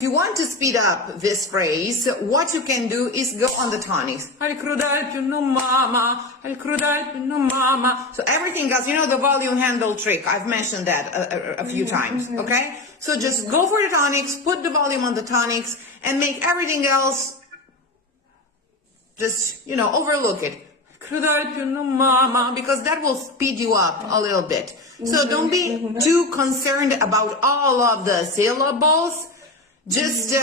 If you want to speed up this phrase, what you can do is go on the tonics. Al crudel più non mama, al crudel più non mama. So everything else, you know the volume handle trick. I've mentioned that a few times, okay? So just go for the tonics, put the volume on the tonics, and make everything else just, overlook it. Crudel più non mama, because that will speed you up a little bit. So don't be too concerned about all of the syllables. Just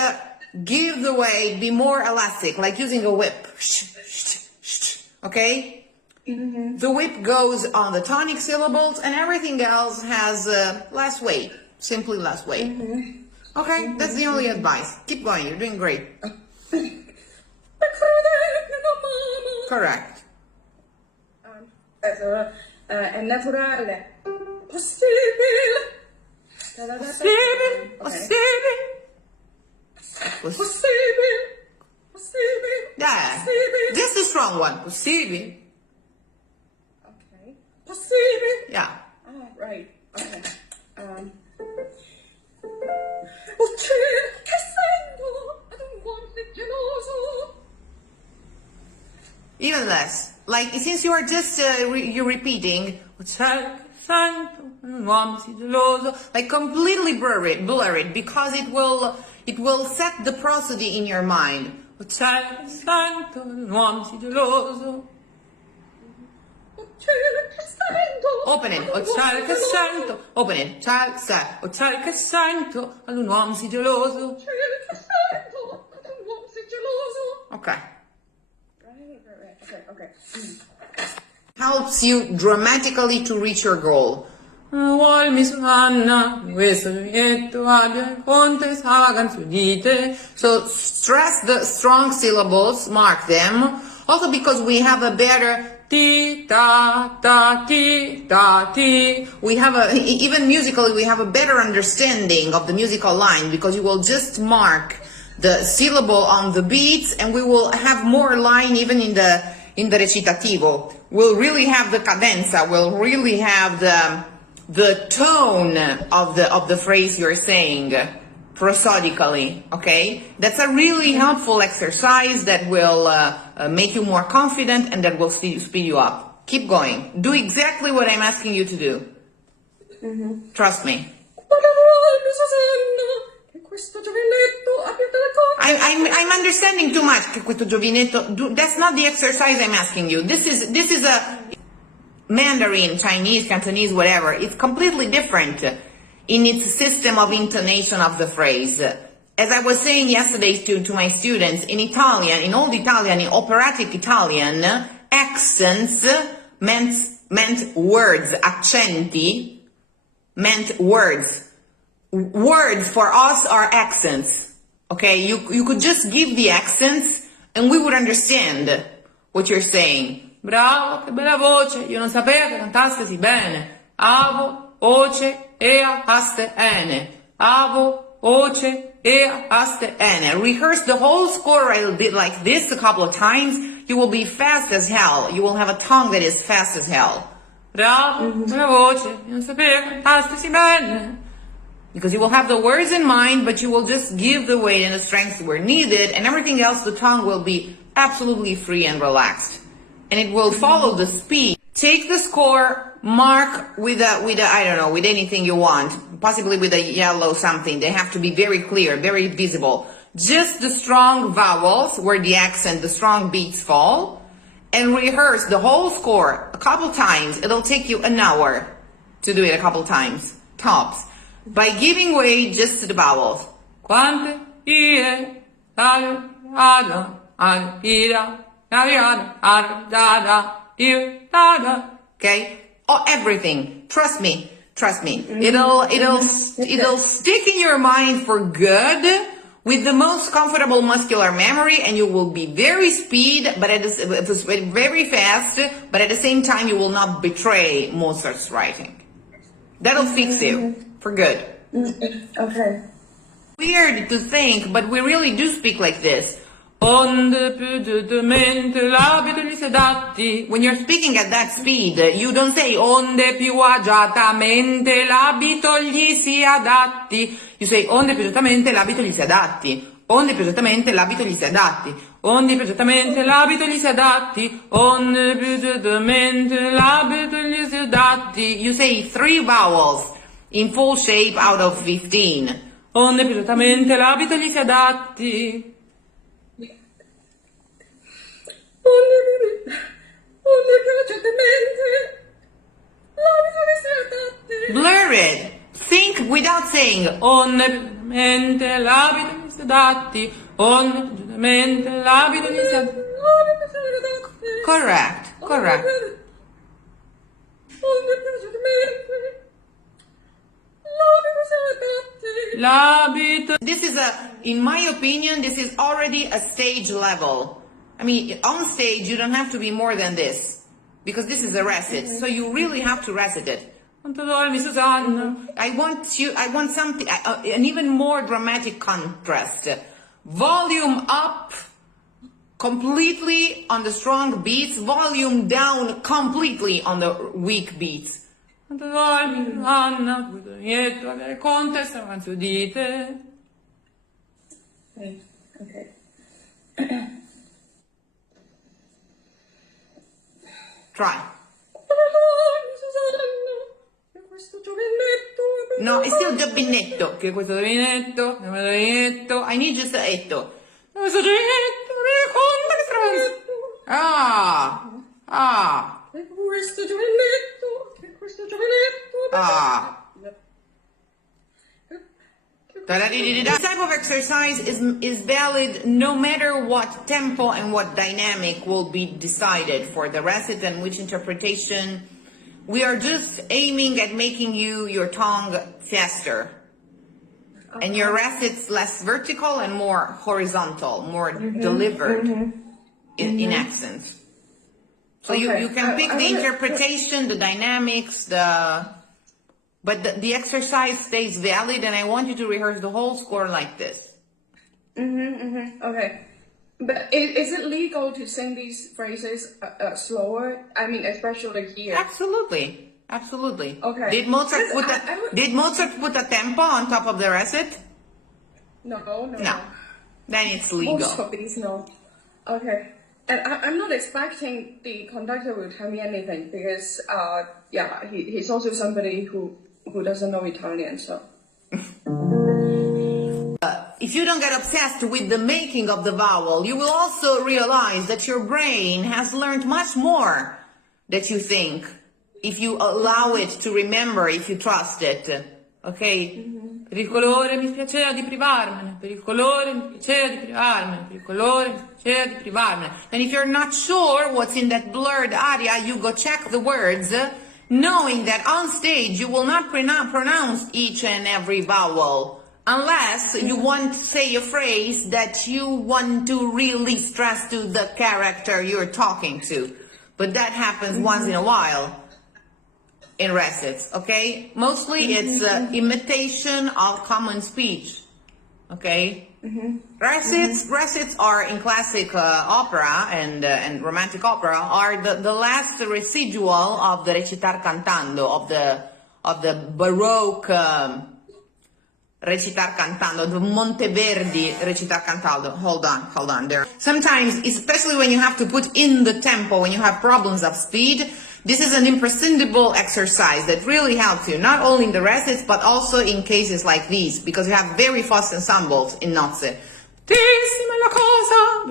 give the way, be more elastic, like using a whip. Okay? The whip goes on the tonic syllables, and everything else has less weight, simply less weight. Okay? That's the only advice. Keep going, you're doing great. Correct. È naturale. Possibile. Possibile. Possibile. Possibile. Possibile. Yeah. This is a strong one. Possibile. Okay. Possibile. Yeah. Oh, right. Okay. Uccide, che sento ad un uomo geloso. Even less. Like, since you are just, you're repeating, like completely blur it, because it will set the prosody in your mind. Open it. Open it. Okay. Okay. Helps you dramatically to reach your goal. So stress the strong syllables, mark them. Also because we have a better ti ta ta ti ta ti. We have even musically we have a better understanding of the musical line because you will just mark the syllable on the beats, and we will have more line even in the recitativo. We'll really have the cadenza. We'll really have the tone of the phrase you're saying prosodically. Okay, that's a really helpful exercise that will make you more confident and that will speed you up. Keep going. Do exactly what I'm asking you to do. Trust me. I'm understanding too much. That's not the exercise I'm asking you. This is a Mandarin, Chinese, Cantonese, whatever. It's completely different in its system of intonation of the phrase. As I was saying yesterday to my students, in Italian, in Old Italian, in operatic Italian, accents meant words. Accenti meant words. Words for us are accents. Okay, you could just give the accents and we would understand what you're saying. Bravo, che bella voce, io non sapevo che cantaste sì bene. Avo, voce, ea, aste, ene. Avo, voce, ea, aste, ene. Rehearse the whole score like this a couple of times. You will be fast as hell. You will have a tongue that is fast as hell. Bravo, bella voce, io non sapevo che cantaste sì bene. Because you will have the words in mind, but you will just give the weight and the strength where needed, and everything else, the tongue will be absolutely free and relaxed. And it will follow the speed. Take the score, mark with I don't know, with anything you want, possibly with a yellow something. They have to be very clear, very visible. Just the strong vowels where the accent, the strong beats fall, and rehearse the whole score a couple times. It'll take you an hour to do it a couple times, tops. By giving way just to the vowels. Quante, ie, ada, ada, ira, okay? Oh, everything. Trust me. It'll stick in your mind for good with the most comfortable muscular memory, and you will be very very fast, but at the same time you will not betray Mozart's writing. That'll fix you for good. Okay. Weird to think, but we really do speak like this. onde più giustamente l'abito gli si adatti. When you're speaking at that speed, you don't say onde più agiatamente l'abito gli si adatti. You say onde più agiatamente l'abito gli si adatti. Onde più agiatamente l'abito gli si adatti. Onde più giustamente l'abito gli si adatti. Onde più giustamente l'abito gli si adatti. You say 3 vowels in full shape out of 15. Onde più giustamente l'abito gli si adatti. Onde piacevolmente l'abito gli si adatti. Blur it. Think without saying. Onde più giustamente l'abito gli si adatti. Onde più giustamente l'abito gli si adatti. L'abito gli si adatti. Correct. Correct. Onde piacevolmente l'abito gli si adatti. L'abito. This is in my opinion, this is already a stage level. I mean, on stage, you don't have to be more than this. Because this is a recit. So you really have to recit it. Quanto dormi, Susanna? I want something, an even more dramatic contrast. Volume up completely on the strong beats, volume down completely on the weak beats. Quanto dormi, Susanna? Questo nietto, avere Countess, avanzi udite. Okay. Try. Questo giovinetto No, it's still giovinetto. Che questo giovinetto, I need just a etto. questo giovinetto, avere Countess, Ah. questo giovinetto Ah. This type of exercise is valid no matter what tempo and what dynamic will be decided for the recit and which interpretation. We are just aiming at making your tongue faster. And your recits less vertical and more horizontal, more delivered in accents. So you can pick the interpretation, the dynamics, but the exercise stays valid, and I want you to rehearse the whole score like this. Okay. But is it legal to sing these phrases slower? I mean, especially here. Absolutely. Okay. Did Mozart put a tempo on top of the recit? No. No. Then it's legal. Most of these, no. Okay. And I'm not expecting the conductor will tell me anything because, he's also somebody who doesn't know Italian, so. If you don't get obsessed with the making of the vowel, you will also realize that your brain has learned much more than you think if you allow it to remember, if you trust it. Okay? Per il colore mi piaceva di privarmene, per il colore mi piaceva di privarmene, per il colore mi piaceva di privarmene. And if you're not sure what's in that blurred aria, you go check the words, knowing that on stage you will not pronounce each and every vowel unless you want to say a phrase that you want to really stress to the character you're talking to. But that happens once in a while in recits, okay? Mostly it's imitation of common speech, okay? Recits are in classic opera and romantic opera are the last residual of the recitar cantando, of the Baroque recitar cantando, the Monteverdi recitar cantando. Hold on there. Sometimes, especially when you have to put in the tempo, when you have problems of speed, this is an imprescindible exercise that really helps you, not only in the recits, but also in cases like these, because you have very fast ensembles in Nozze. Bruttissima la cosa,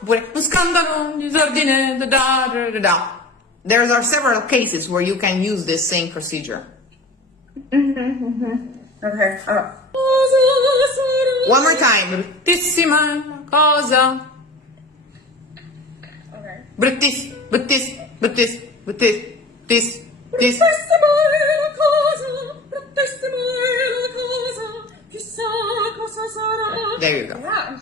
oppure un scandalo, un disordine, da. There are several cases where you can use this same procedure. Okay. One more time. Bruttissima la cosa. Okay. Bruttis. Bruttissima la cosa, chissà cosa sarà. There you go. Yeah.